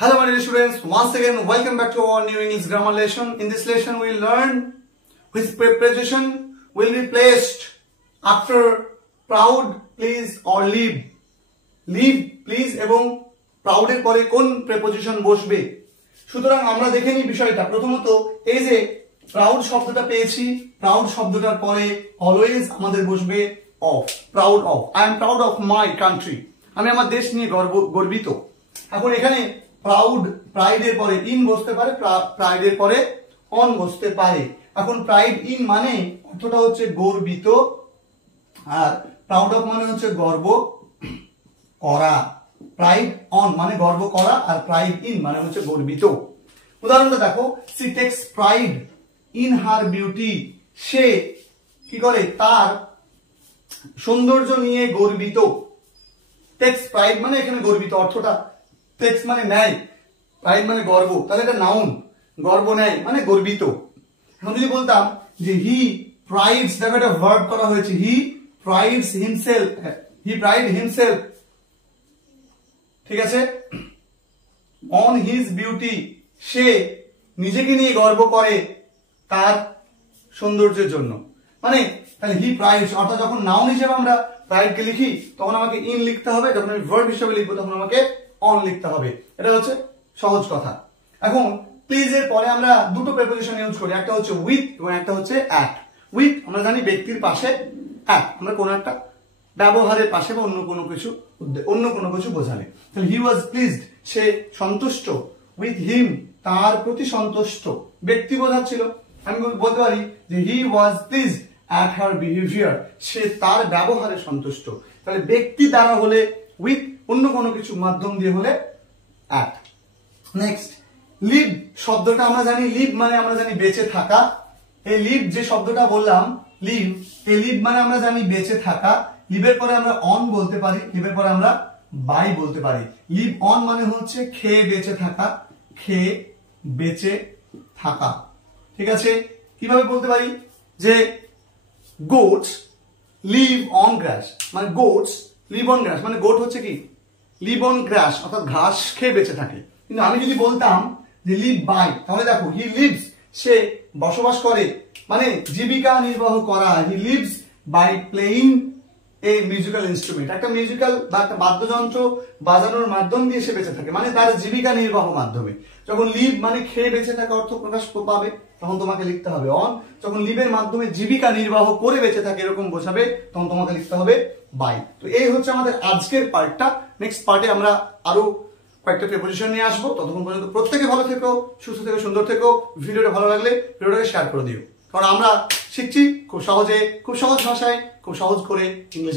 Hello my dear students, once again welcome back to our new English grammar lesson. In this lesson we will learn which preposition will be placed after proud, please or leave. Leave, please এবং proud এর পরে কোন preposition বসবে। সুতরাং আমরা দেখে নিই বিষয়টা। প্রথমত এই যে proud শব্দটা পেয়েছি, proud শব্দটার পরে always আমাদের বসবে of, proud of. I am proud of my country. আমি আমার দেশ নিয়ে গর্বিত। এখন এখানে প্রাউড, প্রাইড এর পরে ইন বসতে পারে, প্রাইড এর পরে অন বসতে পারে। এখন প্রাইড ইন মানে অর্থটা হচ্ছে গর্বিত, আর প্রাউড অফ মানে হচ্ছে গর্ব করা। প্রাইড অন মানে গর্ব করা, আর প্রাইড ইন মানে হচ্ছে গর্বিত। উদাহরণটা দেখো, she takes pride in her beauty. সে কি করে? তার সৌন্দর্য নিয়ে গর্বিত। টেক্স প্রাইড মানে এখানে গর্বিত অর্থটা, টেক্স মানে নেয়, প্রাইড মানে গর্ব, তাহলে এটা নাউন, গর্ব নেয় মানে গর্বিত। এখন যদি বলতাম যে হি প্রাইডস, দেখো এটা ভার্ব করা হয়েছে, হি প্রাইডস হিমসেলফ, হি প্রাইড হিমসেলফ, ঠিক আছে, অন হিজ বিউটি, সে নিজেকে নিয়ে গর্ব করে তার সৌন্দর্যের জন্য। মানে তাহলে হি প্রাইডস, অর্থাৎ যখন নাউন হিসেবে আমরা প্রাইড কে লিখি তখন আমাকে ইন লিখতে হবে, যখন আমি ভার্ব হিসেবে লিখবো তখন আমাকে অন লিখতে হবে। এটা হচ্ছে সহজ কথা। এখন প্লিজ এর পরে আমরা দুটো প্রিপোজিশন ইউজ করি, একটা হচ্ছে উইথ এবং একটা হচ্ছে অ্যাট। উইথ আমরা জানি ব্যক্তির পাশে, অ্যাট আমরা কোনো একটা ব্যবহারের পাশে বা অন্য কোনো কিছু বোঝালে। তাহলে হি ওয়াজ প্লিজড, সে সন্তুষ্ট, উইথ হিম তার প্রতি সন্তুষ্ট, ব্যক্তি বোঝাচ্ছিল। আমি বলতে পারি যে he was pleased at her behaviour, সে তার ব্যবহারে সন্তুষ্ট। তাহলে ব্যক্তি দ্বারা হলে উইথ, অন্য কোনো কিছু মাধ্যম দিয়ে হলে অ্যাট। নেক্সট লিভ শব্দটা আমরা জানি, লিভ মানে আমরা জানি বেঁচে থাকা। এই লিভ যে শব্দটা বললাম লিভ, এই লিভ মানে আমরা জানি বেঁচে থাকা। লিভের পরে আমরা অন বলতে পারি, লিভের পরে আমরা বাই বলতে পারি। লিভ অন মানে হচ্ছে খেয়ে বেঁচে থাকা, খেয়ে বেঁচে থাকা, ঠিক আছে। কিভাবে বলতে পারি যে গোটস লিভ অন গ্রাস, মানে গোটস লিভ অন গ্রাস মানে গোট হচ্ছে কি লিভ অন গ্রাস, অর্থাৎ ঘাস খেয়ে বেঁচে থাকে। কিন্তু আমি যদি বলতাম যে লিভ বাই, তাহলে দেখো হি লিভস, সে বসবাস করে মানে জীবিকা নির্বাহ করা। He lives by playing a musical instrument, একটা মিউজিক্যাল বা একটা বাদ্যযন্ত্র বাজানোর মাধ্যম দিয়ে সে বেঁচে থাকে, মানে তার জীবিকা নির্বাহ মাধ্যমে। যখন লিভ মানে খেয়ে বেঁচে থাকা অর্থ প্রকাশ পাবে তখন তোমাকে লিখতে হবে অন। যখন লিভের মাধ্যমে জীবিকা নির্বাহ করে বেঁচে থাকে এরকম বোঝাবে তখন তোমাকে লিখতে হবে বাই। তো এই হচ্ছে আমাদের আজকের পার্টটা। নেক্সট পার্টে আমরা আরো কয়েকটা প্রিপোজিশন নিয়ে আসবো। ততক্ষণ পর্যন্ত প্রত্যেকে ভালো থেকো, সুস্থ থেকো, সুন্দর থেকো। ভিডিওটা ভালো লাগলে ভিডিওটাকে শেয়ার করে দিও, কারণ আমরা শিখছি খুব সহজে, খুব সহজ ভাষায়, খুব সহজ করে ইংলিশ।